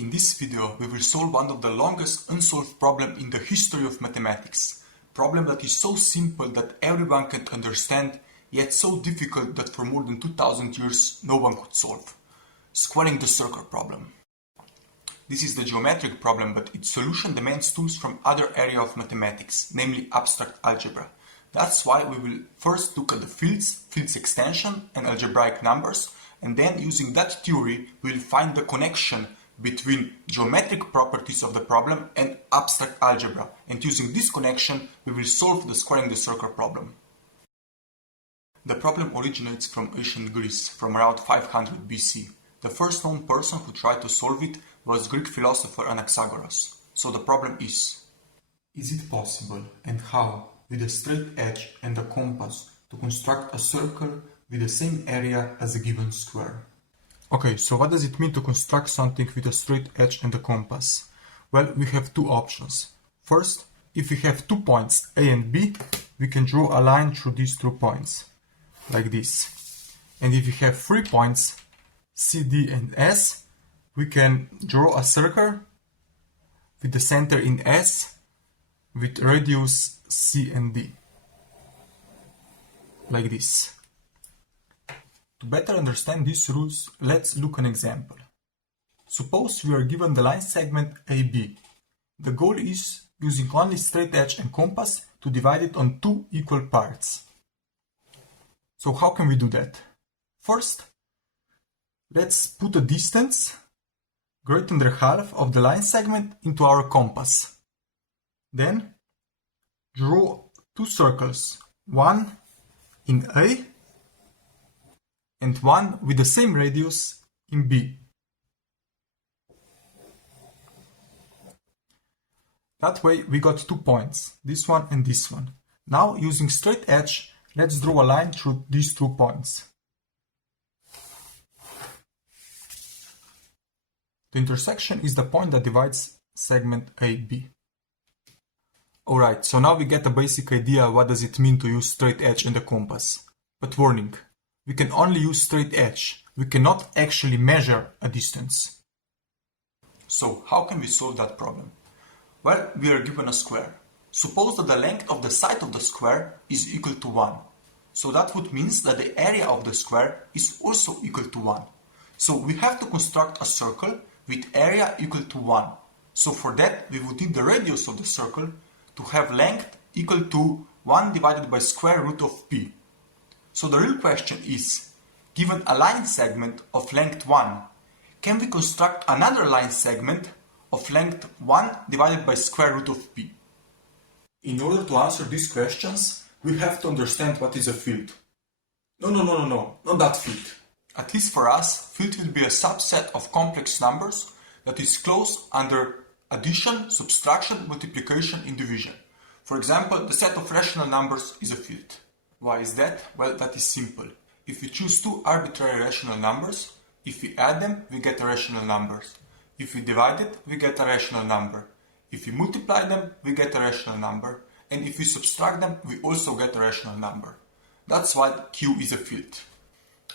In this video, we will solve one of the longest unsolved problems in the history of mathematics. Problem that is so simple that everyone can understand, yet so difficult that for more than 2000 years no one could solve. Squaring the circle problem. This is the geometric problem, but its solution demands tools from other area of mathematics, namely abstract algebra. That's why we will first look at the fields extension and algebraic numbers, and then using that theory we will find the connection between geometric properties of the problem and abstract algebra, and using this connection we will solve the squaring the circle problem. The problem originates from ancient Greece, from around 500 BC. The first known person who tried to solve it was Greek philosopher Anaxagoras. So the problem is it possible, and how, with a straight edge and a compass, to construct a circle with the same area as a given square? Okay, so what does it mean to construct something with a straight edge and a compass? Well, we have two options. First, if we have 2 points A and B, we can draw a line through these 2 points, like this. And if we have 3 points C, D and S, we can draw a circle with the center in S with radius C and D, like this. To better understand these rules, let's look at an example. Suppose we are given the line segment AB. The goal is, using only straight edge and compass, to divide it on 2 equal parts. So how can we do that? First, let's put a distance greater than half of the line segment into our compass. Then, draw 2 circles, one in A and one with the same radius in B. That way we got 2 points, this one and this one. Now, using straight edge, let's draw a line through these 2 points. The intersection is the point that divides segment AB. Alright, so now we get a basic idea what does it mean to use straight edge and a compass. But warning, we can only use straight edge. We cannot actually measure a distance. So, how can we solve that problem? Well, we are given a square. Suppose that the length of the side of the square is equal to 1. So that would mean that the area of the square is also equal to 1. So we have to construct a circle with area equal to 1. So for that, we would need the radius of the circle to have length equal to 1 divided by square root of p. So the real question is, given a line segment of length 1, can we construct another line segment of length 1 divided by square root of p? In order to answer these questions, we have to understand what is a field. No, not that field. At least for us, field will be a subset of complex numbers that is closed under addition, subtraction, multiplication, and division. For example, the set of rational numbers is a field. Why is that? Well, that is simple. If we choose 2 arbitrary rational numbers, if we add them, we get a rational number. If we divide it, we get a rational number. If we multiply them, we get a rational number. And if we subtract them, we also get a rational number. That's why Q is a field.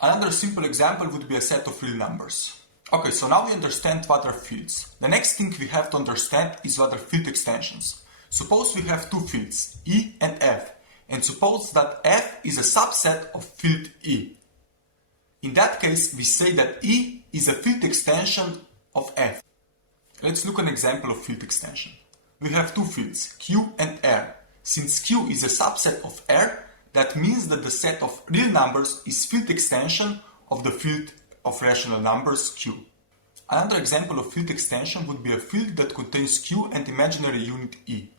Another simple example would be a set of real numbers. Okay, so now we understand what are fields. The next thing we have to understand is what are field extensions. Suppose we have 2 fields, E and F. And suppose that F is a subset of field E. In that case, we say that E is a field extension of F. Let's look at an example of field extension. We have 2 fields, Q and R. Since Q is a subset of R, that means that the set of real numbers is field extension of the field of rational numbers Q. Another example of field extension would be a field that contains Q and imaginary unit E.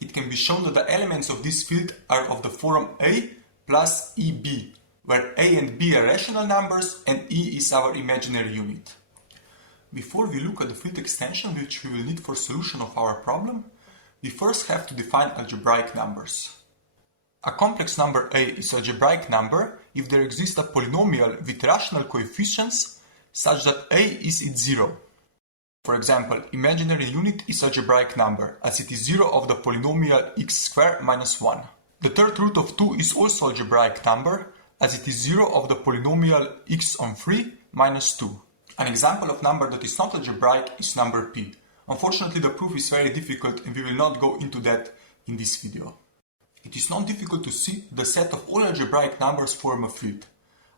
It can be shown that the elements of this field are of the form A plus EB, where A and B are rational numbers and E is our imaginary unit. Before we look at the field extension which we will need for solution of our problem, we first have to define algebraic numbers. A complex number A is an algebraic number if there exists a polynomial with rational coefficients such that A is its 0. For example, imaginary unit is algebraic number, as it is 0 of the polynomial x squared minus 1. The third root of 2 is also algebraic number, as it is 0 of the polynomial x on 3 minus 2. An example of number that is not algebraic is number p. Unfortunately, the proof is very difficult and we will not go into that in this video. It is not difficult to see the set of all algebraic numbers form a field.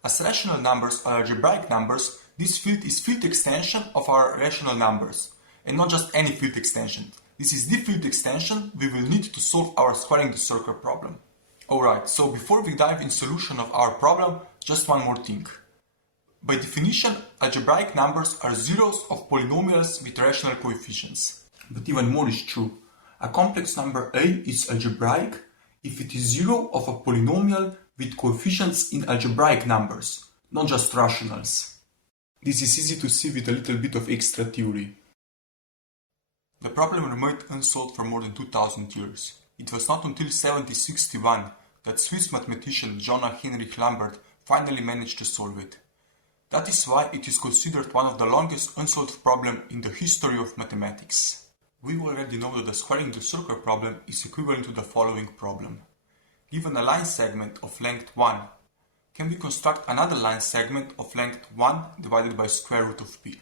As rational numbers are algebraic numbers, this field is field extension of our rational numbers, and not just any field extension. This is the field extension we will need to solve our squaring the circle problem. Alright, so before we dive in solution of our problem, just one more thing. By definition, algebraic numbers are zeros of polynomials with rational coefficients. But even more is true. A complex number A is algebraic if it is zero of a polynomial with coefficients in algebraic numbers, not just rationals. This is easy to see with a little bit of extra theory. The problem remained unsolved for more than 2000 years. It was not until 1761 that Swiss mathematician Johann Heinrich Lambert finally managed to solve it. That is why it is considered one of the longest unsolved problems in the history of mathematics. We already know that the squaring the circle problem is equivalent to the following problem. Given a line segment of length 1, can we construct another line segment of length 1 divided by square root of p?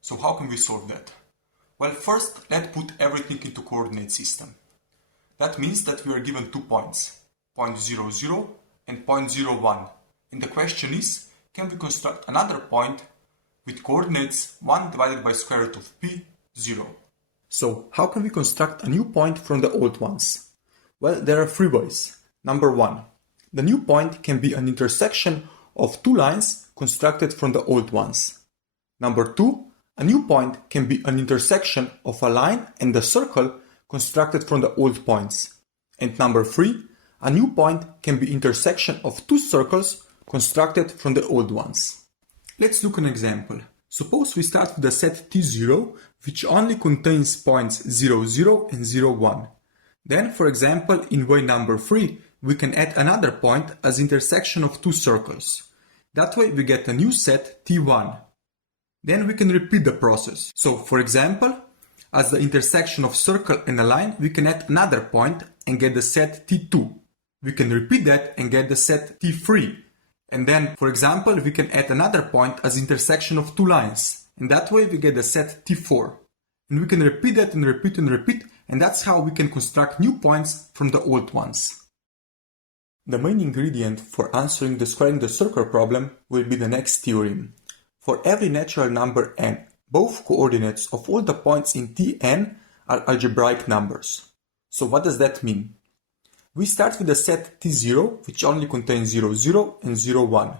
So how can we solve that? Well, first let's put everything into coordinate system. That means that we are given 2 points, point 0, 0 and point 0, 1. And the question is, can we construct another point with coordinates 1 divided by square root of p, 0? So, how can we construct a new point from the old ones? Well, there are 3 ways. Number 1. The new point can be an intersection of 2 lines constructed from the old ones. Number 2. A new point can be an intersection of a line and a circle constructed from the old points. And number 3. A new point can be intersection of 2 circles constructed from the old ones. Let's look at an example. Suppose we start with a set T0 which only contains points 0, 0 and 0, 1. Then, for example, in way number 3, we can add another point as intersection of 2 circles. That way we get a new set T1. Then we can repeat the process. So, for example, as the intersection of circle and a line, we can add another point and get the set T2. We can repeat that and get the set T3. And then, for example, we can add another point as intersection of 2 lines. And that way we get the set T4. And we can repeat that and repeat and repeat, and that's how we can construct new points from the old ones. The main ingredient for answering the squaring the circle problem will be the next theorem. For every natural number n, both coordinates of all the points in Tn are algebraic numbers. So what does that mean? We start with the set T0, which only contains 0, 0 and 0, 1.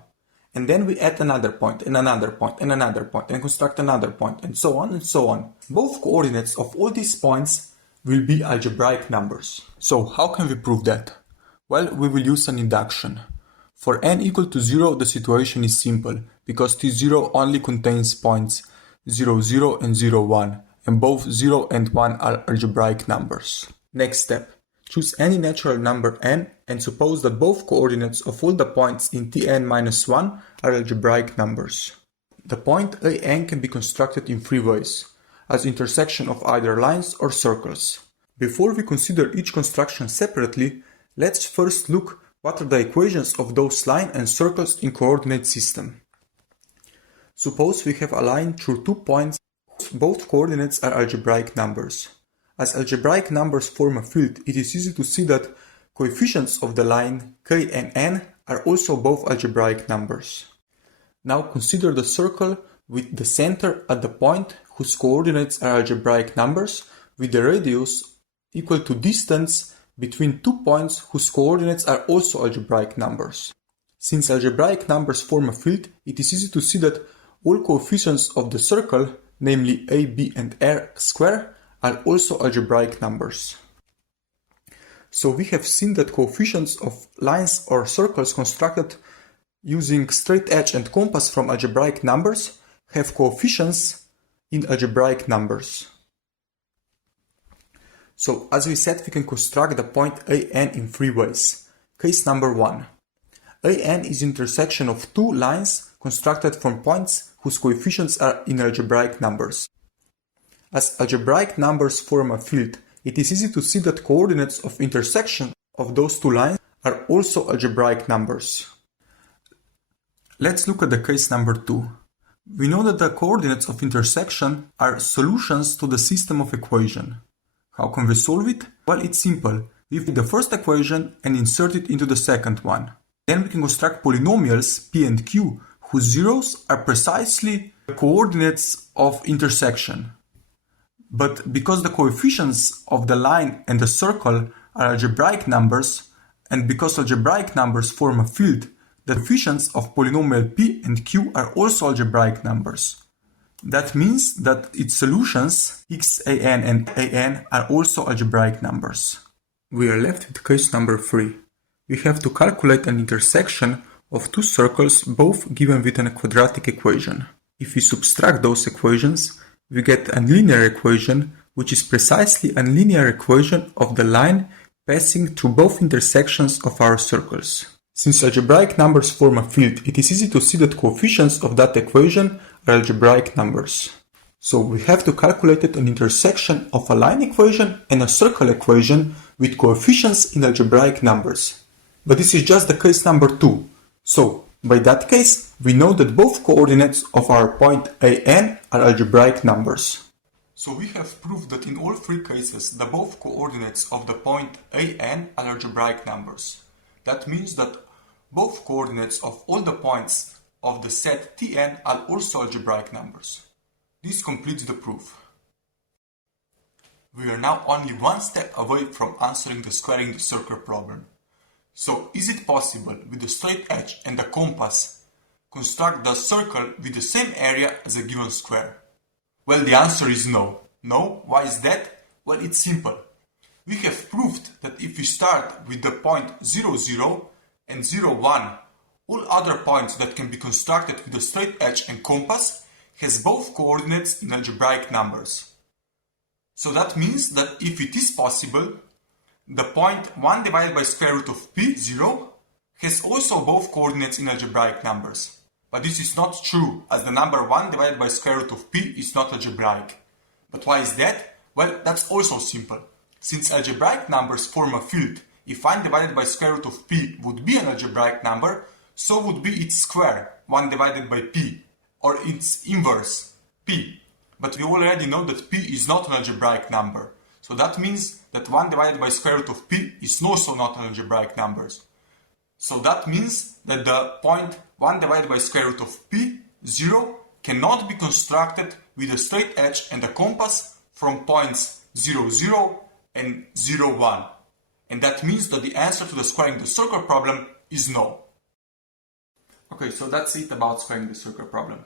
And then we add another point and another point and another point and construct another point and so on and so on. Both coordinates of all these points will be algebraic numbers. So how can we prove that? Well, we will use an induction. For n equal to 0, the situation is simple, because T0 only contains points 0, 0 and 0, 1, and both 0 and 1 are algebraic numbers. Next step. Choose any natural number n and suppose that both coordinates of all the points in Tn-1 are algebraic numbers. The point an can be constructed in 3 ways, as intersection of either lines or circles. Before we consider each construction separately, let's first look what are the equations of those lines and circles in coordinate system. Suppose we have a line through 2 points, both coordinates are algebraic numbers. As algebraic numbers form a field, it is easy to see that coefficients of the line k and n are also both algebraic numbers. Now consider the circle with the center at the point whose coordinates are algebraic numbers, with the radius equal to distance between 2 points whose coordinates are also algebraic numbers. Since algebraic numbers form a field, it is easy to see that all coefficients of the circle, namely a, b and r square, are also algebraic numbers. So we have seen that coefficients of lines or circles constructed using straight edge and compass from algebraic numbers have coefficients in algebraic numbers. So as we said, we can construct the point an in 3 ways. Case number 1. An is intersection of 2 lines constructed from points whose coefficients are in algebraic numbers. As algebraic numbers form a field, it is easy to see that coordinates of intersection of those 2 lines are also algebraic numbers. Let's look at the case number 2. We know that the coordinates of intersection are solutions to the system of equation. How can we solve it? Well, it's simple. We take the first equation and insert it into the second one. Then we can construct polynomials p and q whose zeros are precisely the coordinates of intersection. But because the coefficients of the line and the circle are algebraic numbers, and because algebraic numbers form a field, the coefficients of polynomial p and q are also algebraic numbers. That means that its solutions, xan and an, are also algebraic numbers. We are left with case number 3. We have to calculate an intersection of two circles both given with a quadratic equation. If we subtract those equations, we get a linear equation, which is precisely a linear equation of the line passing through both intersections of our circles. Since algebraic numbers form a field, it is easy to see that coefficients of that equation are algebraic numbers. So we have to calculate an intersection of a line equation and a circle equation with coefficients in algebraic numbers. But this is just the case number 2. So, by that case, we know that both coordinates of our point an are algebraic numbers. So we have proved that in all 3 cases, the both coordinates of the point an are algebraic numbers. That means that both coordinates of all the points of the set Tn are also algebraic numbers. This completes the proof. We are now only one step away from answering the squaring the circle problem. So, is it possible with the straight edge and the compass construct the circle with the same area as a given square? Well, the answer is no. No, why is that? Well, it's simple. We have proved that if we start with the point 0, 0 and 0, 1, all other points that can be constructed with the straight edge and compass has both coordinates in algebraic numbers. So that means that if it is possible, the point 1 divided by square root of p, 0, has also both coordinates in algebraic numbers. But this is not true, as the number 1 divided by square root of p is not algebraic. But why is that? Well, that's also simple. Since algebraic numbers form a field, if 1 divided by square root of p would be an algebraic number, so would be its square, 1 divided by p, or its inverse, p. But we already know that p is not an algebraic number. So that means that 1 divided by square root of p is also not an algebraic number. So that means that the point 1 divided by square root of p, 0, cannot be constructed with a straight edge and a compass from points 0, 0 and 0, 1. And that means that the answer to the squaring the circle problem is no. Okay, so that's it about squaring the circle problem.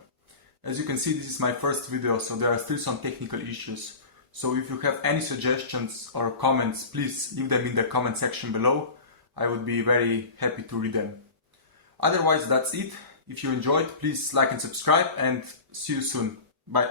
As you can see, this is my first video, so there are still some technical issues. So if you have any suggestions or comments, please leave them in the comment section below. I would be very happy to read them. Otherwise, that's it. If you enjoyed, please like and subscribe, and see you soon. Bye.